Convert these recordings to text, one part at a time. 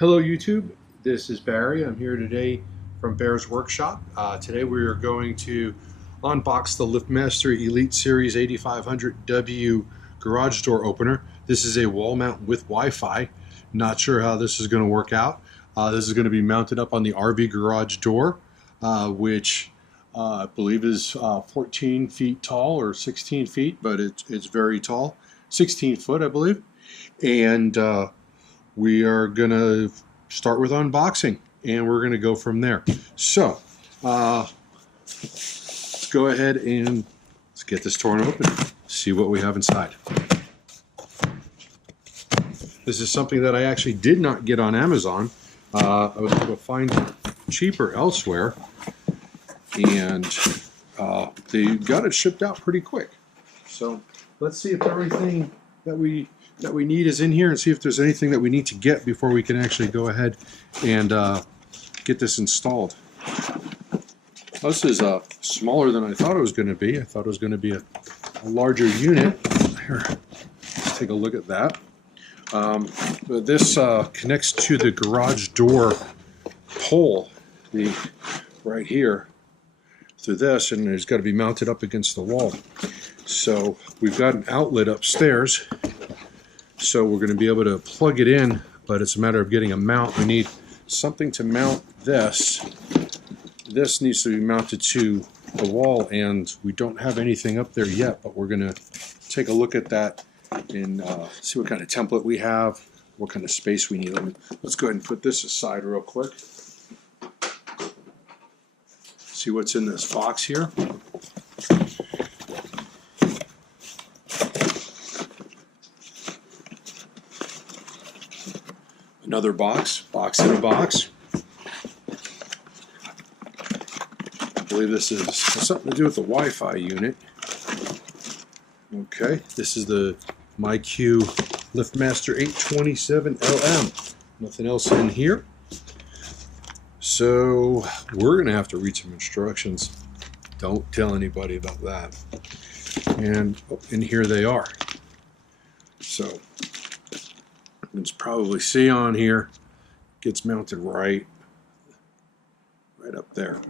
Hello YouTube, this is Barry. I'm here today from Bear's Workshop. Today we are going to unbox the Liftmaster Elite Series 8500W garage door opener. This is a wall mount with Wi-Fi. Not sure how this is going to work out. This is going to be mounted up on the RV garage door, which I believe is 14 feet tall or 16 feet, but it's very tall. 16 foot, I believe. And we are going to start with unboxing, and we're going to go from there. So, let's go ahead and let's get this torn open, see what we have inside. This is something that I actually did not get on Amazon. I was able to find it cheaper elsewhere, and they got it shipped out pretty quick. So, let's see if everything that we need is in here, and see if there's anything that we need to get before we can actually go ahead and get this installed. This is smaller than I thought it was going to be. I thought it was going to be a larger unit. Here, let's take a look at that. But this connects to the garage door pole, right here, through this, and it's got to be mounted up against the wall. So we've got an outlet upstairs. So we're going to be able to plug it in, but it's a matter of getting a mount. We need something to mount this. This needs to be mounted to the wall, and we don't have anything up there yet, but we're going to take a look at that and see what kind of template we have, what kind of space we need. Let's go ahead and put this aside real quick. See what's in this box here. Another box in a box. I believe this has something to do with the Wi-Fi unit. Okay, this is the MyQ Liftmaster 8500W. Nothing else in here. So we're going to have to read some instructions. Don't tell anybody about that. And in here they are. So you can probably see on here, gets mounted right up there.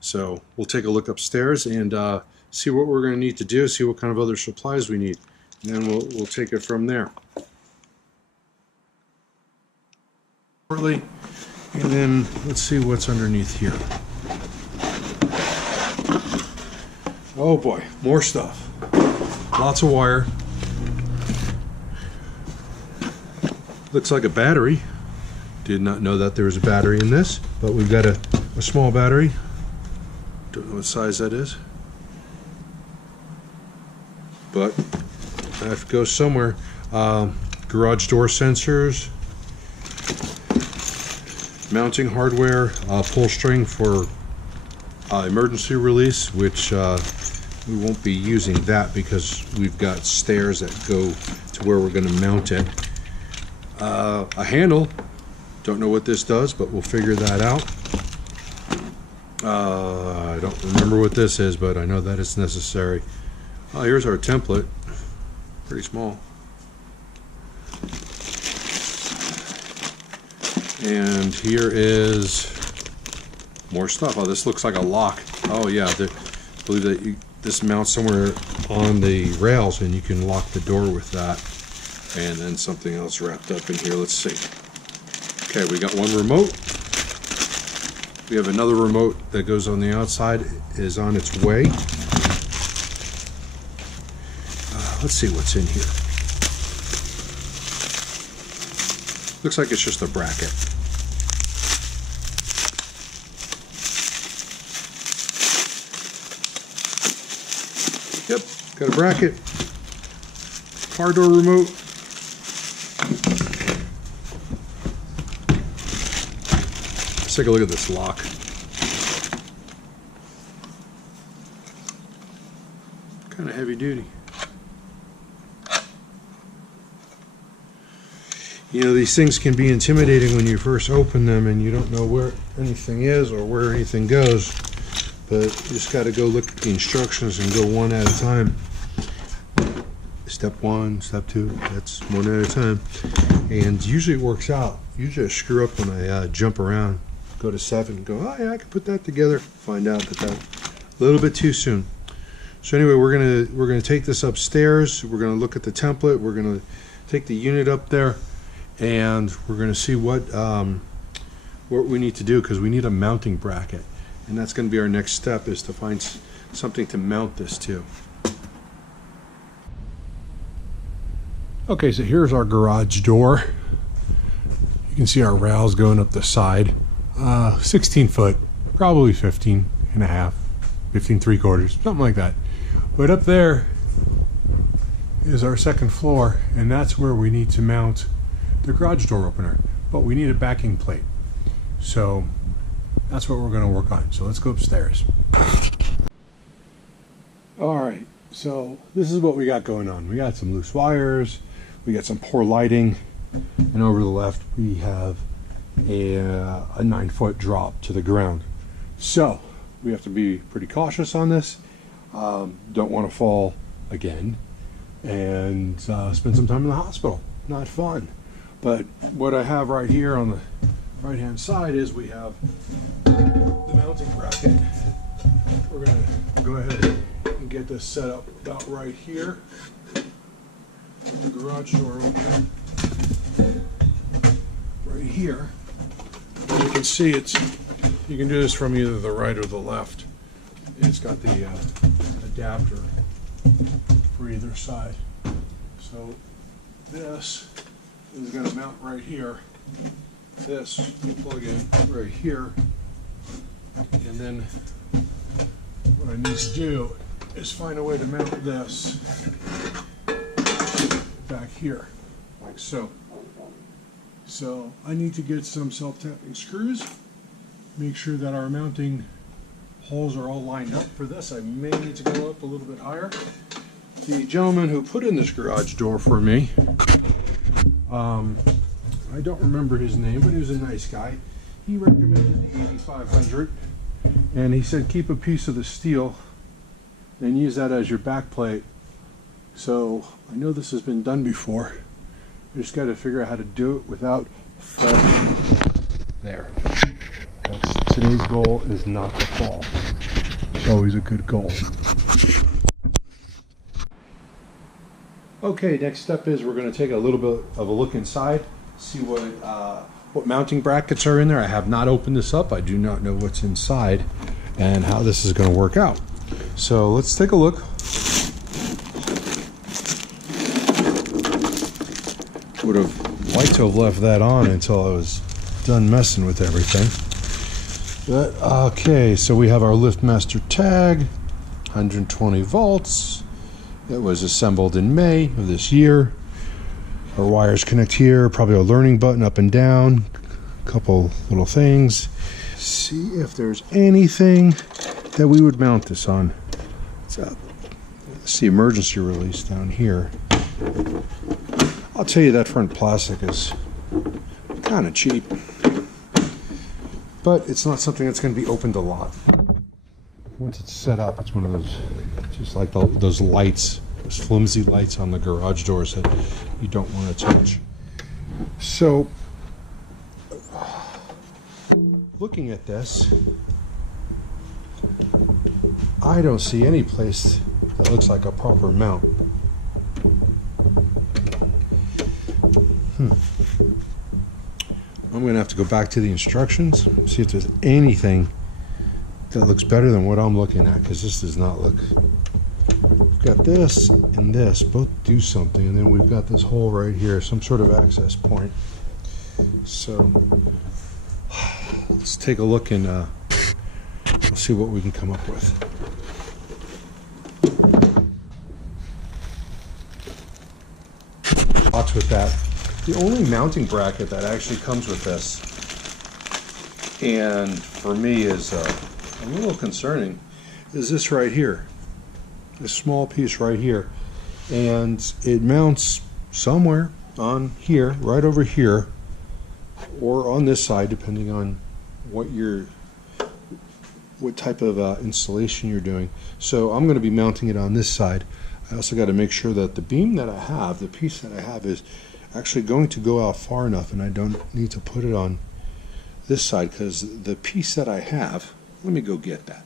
So we'll take a look upstairs and see what we're going to need to do, see what kind of other supplies we need, and then we'll take it from there. And then let's see what's underneath here. Oh boy, more stuff. Lots of wire. Looks like a battery. Did not know that there was a battery in this, but we've got a small battery. Don't know what size that is, but I have to go somewhere. Garage door sensors, mounting hardware, pull string for emergency release, which we won't be using that because we've got stairs that go to where we're going to mount it. A handle, don't know what this does, but we'll figure that out. I don't remember what this is, but I know that it's necessary. Oh, here's our template, pretty small. And here is more stuff. Oh, this looks like a lock. Oh yeah, I believe that this mounts somewhere on the rails and you can lock the door with that. And then something else wrapped up in here. Let's see. Okay, we got one remote. We have another remote that goes on the outside, is on its way. Let's see what's in here. Looks like it's just a bracket. Yep, got a bracket. Car door remote. Let's take a look at this lock. Kind of heavy duty. You know, these things can be intimidating when you first open them and you don't know where anything is or where anything goes. But you just got to go look at the instructions and go one at a time. This step 1, step 2, that's one at a time. And usually it works out. Usually I screw up when I jump around, go to 7, go, oh yeah, I can put that together. Find out that that's a little bit too soon. So anyway, we're gonna take this upstairs. We're gonna look at the template. We're gonna take the unit up there, and we're gonna see what we need to do, because we need a mounting bracket, and that's gonna be our next step, is to find something to mount this to. Okay, so here's our garage door. You can see our rails going up the side. 16 foot, probably 15 and a half, 15 3/4, something like that. But up there is our second floor, and that's where we need to mount the garage door opener. But we need a backing plate. So that's what we're going to work on. So let's go upstairs. All right, so this is what we got going on. We got some loose wires, we got some poor lighting, and over to the left we have a 9-foot drop to the ground. So we have to be pretty cautious on this. Don't want to fall again and spend some time in the hospital. Not fun. But what I have right here on the right hand side is we have the mounting bracket. We're going to go ahead and get this set up about right here. The garage door opener right here. And you can see you can do this from either the right or the left. It's got the adapter for either side. So this is going to mount right here. This you plug in right here. And then what I need to do is find a way to mount this back here, like so. So I need to get some self-tapping screws, make sure that our mounting holes are all lined up for this. I may need to go up a little bit higher. The gentleman who put in this garage door for me, I don't remember his name, but he was a nice guy. He recommended the 8500, and he said keep a piece of the steel and use that as your back plate. So I know this has been done before. I just got to figure out how to do it without falling. There. Today's goal is not to fall. It's always a good goal. Okay, next step is we're going to take a little bit of a look inside, see what mounting brackets are in there. I have not opened this up. I do not know what's inside and how this is going to work out. So let's take a look. Would have liked to have left that on until I was done messing with everything. But okay, so we have our Liftmaster tag, 120 volts. It was assembled in May of this year. Our wires connect here, probably a learning button up and down, a couple little things. See if there's anything that we would mount this on. It's the emergency release down here. I'll tell you that front plastic is kind of cheap, but it's not something that's going to be opened a lot. Once it's set up, it's one of those, just like those lights, those flimsy lights on the garage doors that you don't want to touch. So, looking at this, I don't see any place that looks like a proper mount. I'm going to have to go back to the instructions, see if there's anything that looks better than what I'm looking at, because this does not look. We've got this and this, both do something, and then we've got this hole right here, some sort of access point. So let's take a look and we'll see what we can come up with. Lots with that. The only mounting bracket that actually comes with this, and for me is a little concerning, is this right here. This small piece right here. And it mounts somewhere on here, right over here, or on this side, depending on what type of installation you're doing. So I'm going to be mounting it on this side. I also got to make sure that the beam that I have, the piece that I have, is actually going to go out far enough, and I don't need to put it on this side, because the piece that I have, let me go get that.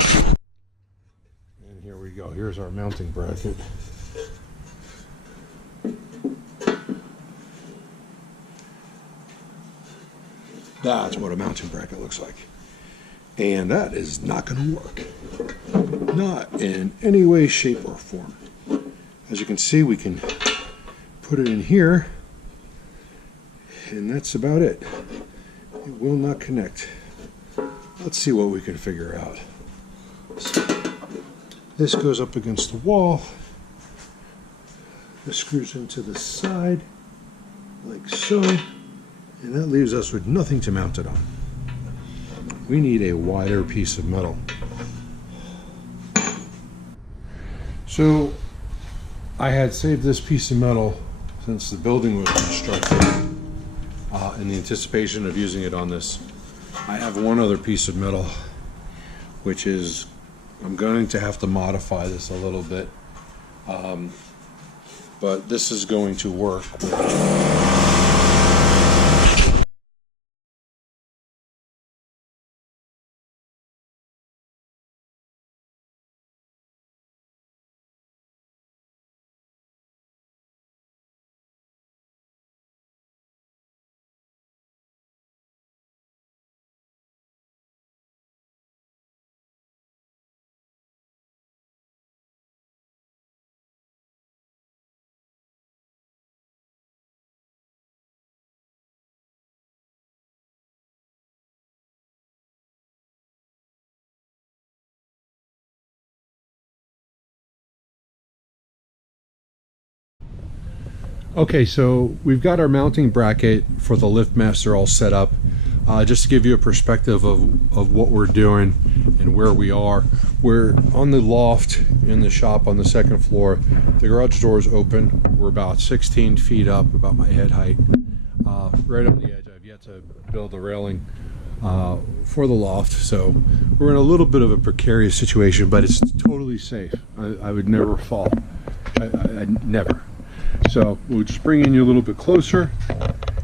And here we go. Here's our mounting bracket. That's what a mounting bracket looks like. And that is not going to work. Not in any way, shape, or form. As you can see, we can put it in here, and that's about it. It will not connect. Let's see what we can figure out. So, this goes up against the wall. This screws into the side, like so. And that leaves us with nothing to mount it on. We need a wider piece of metal. So I had saved this piece of metal since the building was constructed in the anticipation of using it on this. I have one other piece of metal, which is, I'm going to have to modify this a little bit, but this is going to work. Okay, so we've got our mounting bracket for the Liftmaster all set up. Just to give you a perspective of what we're doing and where we are. We're on the loft in the shop on the second floor. The garage door is open. We're about 16 feet up, about my head height. Right on the edge. I've yet to build a railing for the loft, so we're in a little bit of a precarious situation, but it's totally safe. I would never fall. I never. So we'll just bring in you a little bit closer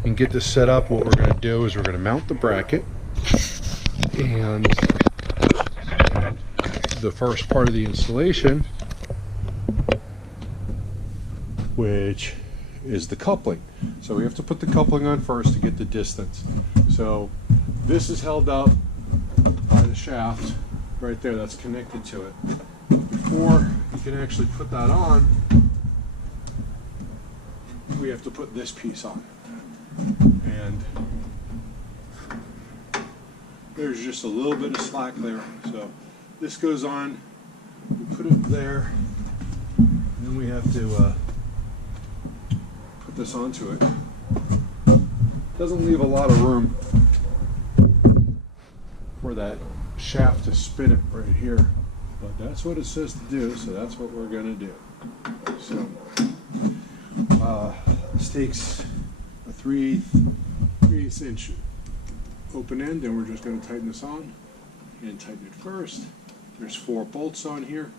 and get this set up. What we're going to do is we're going to mount the bracket, and the first part of the installation, which is the coupling. So we have to put the coupling on first to get the distance. So this is held up by the shaft right there that's connected to it. Before you can actually put that on, we have to put this piece on. And there's just a little bit of slack there. So this goes on, we put it there, and then we have to put this onto it. Doesn't leave a lot of room for that shaft to spin it right here, but that's what it says to do, so that's what we're going to do. So this takes a 3/8 inch open end, and we're just going to tighten this on and tighten it first. There's 4 bolts on here.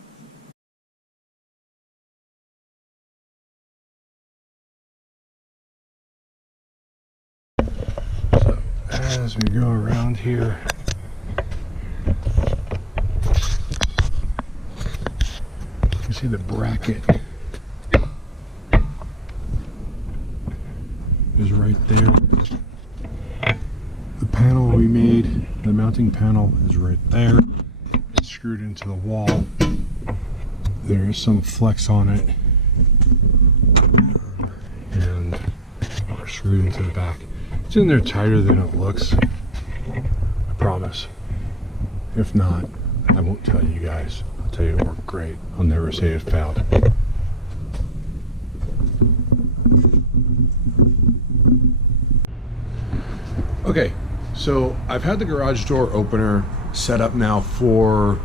So as we go around here, you see the bracket is right there. The panel we made, the mounting panel, is right there. It's screwed into the wall. There is some flex on it, and we're screwed into the back. It's in there tighter than it looks, I promise. If not, I won't tell you guys. I'll tell you it worked great. I'll never say it failed. Okay, so I've had the garage door opener set up now for,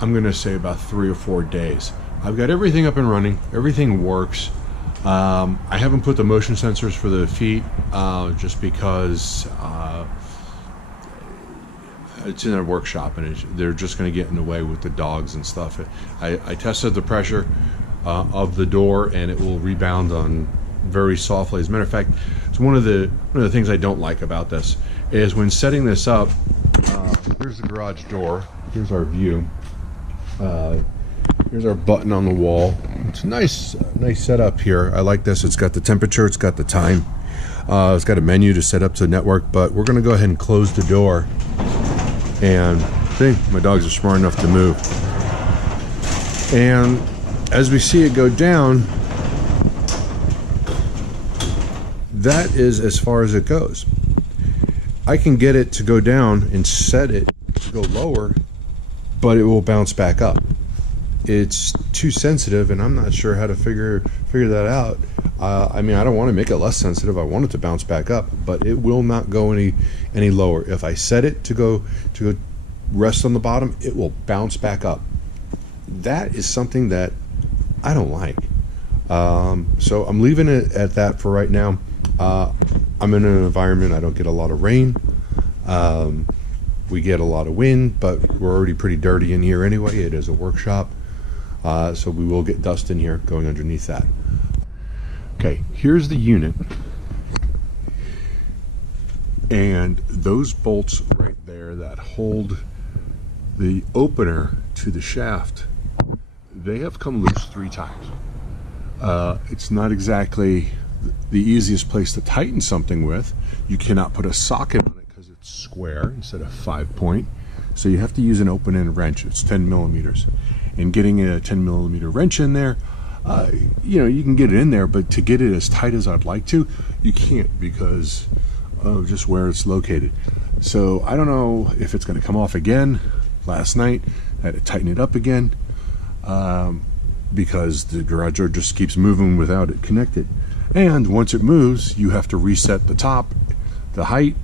I'm going to say, about 3 or 4 days. I've got everything up and running. Everything works. I haven't put the motion sensors for the feet just because it's in a workshop, and they're just going to get in the way with the dogs and stuff. I tested the pressure of the door, and it will rebound on very softly. As a matter of fact, it's one of the things I don't like about this is when setting this up. Here's the garage door. Here's our view. Here's our button on the wall. It's a nice setup here. I like this. It's got the temperature. It's got the time. It's got a menu to set up to the network. But we're going to go ahead and close the door. And see, my dogs are smart enough to move. And as we see it go down, that is as far as it goes. I can get it to go down and set it to go lower, but it will bounce back up. It's too sensitive, and I'm not sure how to figure that out. I mean, I don't want to make it less sensitive. I want it to bounce back up, but it will not go any lower. If I set it to go rest on the bottom, it will bounce back up. That is something that I don't like. So I'm leaving it at that for right now. I'm in an environment I don't get a lot of rain. We get a lot of wind, but we're already pretty dirty in here anyway. It is a workshop, so we will get dust in here going underneath that. Okay, here's the unit, and those bolts right there that hold the opener to the shaft, they have come loose 3 times. It's not exactly the easiest place to tighten something with. You cannot put a socket on it because it's square instead of 5-point, so you have to use an open-end wrench. It's 10 millimeters, and getting a 10 millimeter wrench in there, you know, you can get it in there, but to get it as tight as I'd like to, you can't because of just where it's located. So I don't know if it's going to come off again. Last night I had to tighten it up again because the garage door just keeps moving without it connected. And once it moves, you have to reset the top, the height,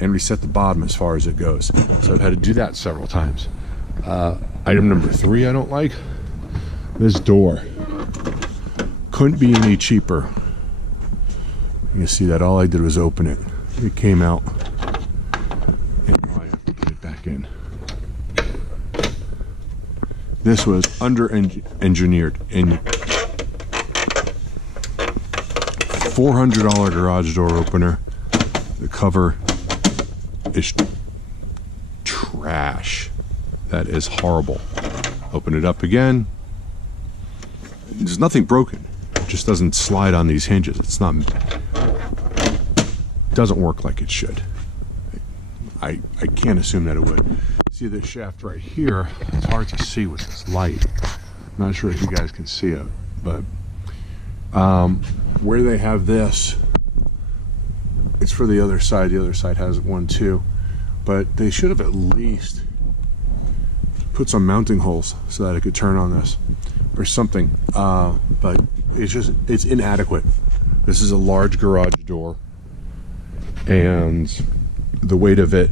and reset the bottom as far as it goes. So I've had to do that several times. Item number 3 I don't like, this door. Couldn't be any cheaper. You can see that all I did was open it. It came out, and now I have to put it back in. This was under-engineered. $400 garage door opener. The cover is trash. That is horrible. Open it up again. There's nothing broken. It just doesn't slide on these hinges. It's not. Doesn't work like it should. I can't assume that it would. See this shaft right here? It's hard to see with this light. I'm not sure if you guys can see it, but where they have this, it's for the other side. The other side has one too, but they should have at least put some mounting holes so that it could turn on this or something, but it's inadequate. This is a large garage door, and the weight of it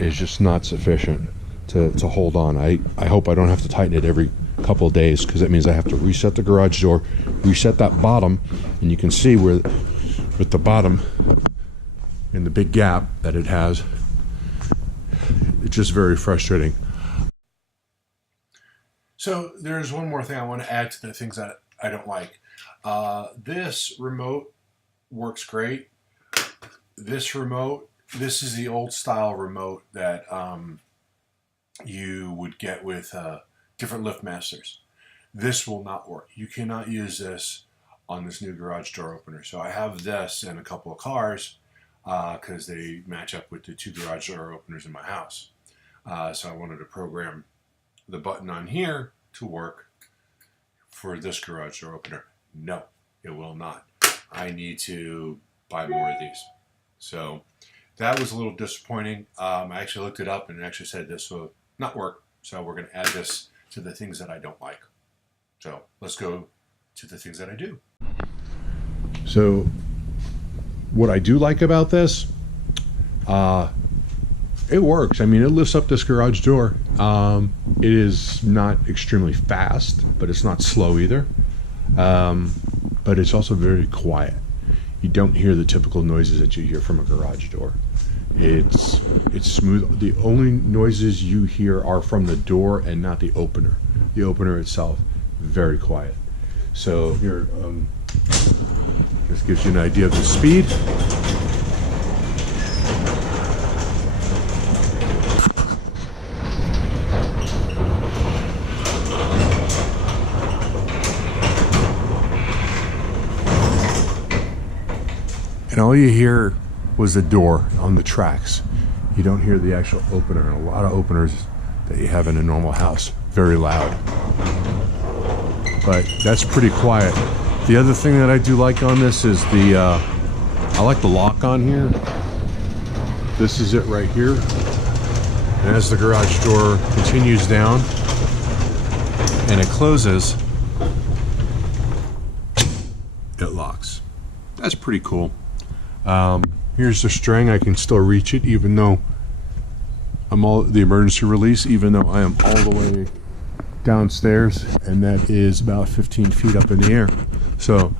is just not sufficient to hold on. I hope I don't have to tighten it every couple of days, because that means I have to reset the garage door, reset that bottom, and you can see where with the bottom and the big gap that it has, it's just very frustrating. So there's one more thing I want to add to the things that I don't like. This remote works great. This remote, this is the old style remote that you would get with different Liftmasters. This will not work. You cannot use this on this new garage door opener. So I have this in a couple of cars because they match up with the 2 garage door openers in my house. So I wanted to program the button on here to work for this garage door opener. No, it will not. I need to buy more of these. So that was a little disappointing. I actually looked it up and it actually said this will not work. So we're going to add this to the things that I don't like. So let's go to the things that I do. So what I do like about this, it works. I mean, it lifts up this garage door. It is not extremely fast, but it's not slow either. But it's also very quiet. You don't hear the typical noises that you hear from a garage door. It's smooth. The only noises you hear are from the door and not the opener. The opener itself, very quiet. So here, this gives you an idea of the speed. And all you hear was the door on the tracks. You don't hear the actual opener. And a lot of openers that you have in a normal house, very loud. But that's pretty quiet. The other thing that I do like on this is I like the lock on here. This is it right here. And as the garage door continues down and it closes, it locks. That's pretty cool. Here's the string. I can still reach it even though I'm the emergency release, even though I am all the way downstairs, and that is about 15 feet up in the air. So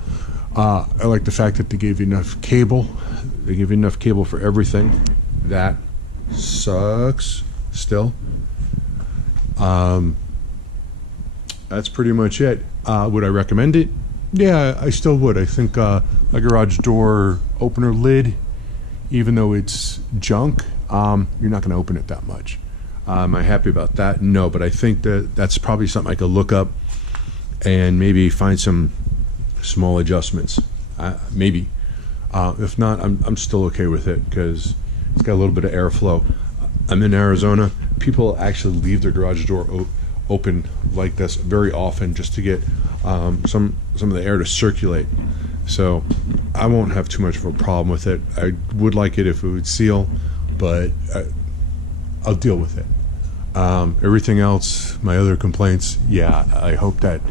I like the fact that they gave you enough cable. They give you enough cable for everything. That sucks still. That's pretty much it. Would I recommend it? Yeah, I still would. I think a garage door opener lid, even though it's junk, you're not going to open it that much. Am I happy about that? No, but I think that's probably something I could look up and maybe find some small adjustments. Maybe. If not, I'm still okay with it because it's got a little bit of airflow. I'm in Arizona. People actually leave their garage door open like this very often just to get some of the air to circulate. So I won't have too much of a problem with it. I would like it if it would seal, but I'll deal with it. Everything else, my other complaints, yeah, I hope that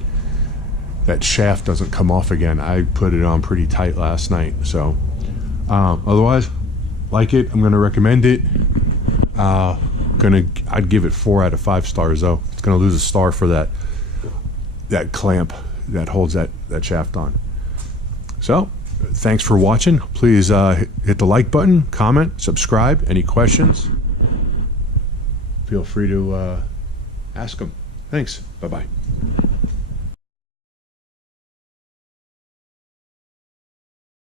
shaft doesn't come off again. I put it on pretty tight last night. So otherwise, like it. I'm going to recommend it. I'd give it 4 out of 5 stars though. It's going to lose a star for that clamp that holds that shaft on. So thanks for watching. Please hit the like button, comment, subscribe. Any questions, feel free to ask them. Thanks. Bye-bye.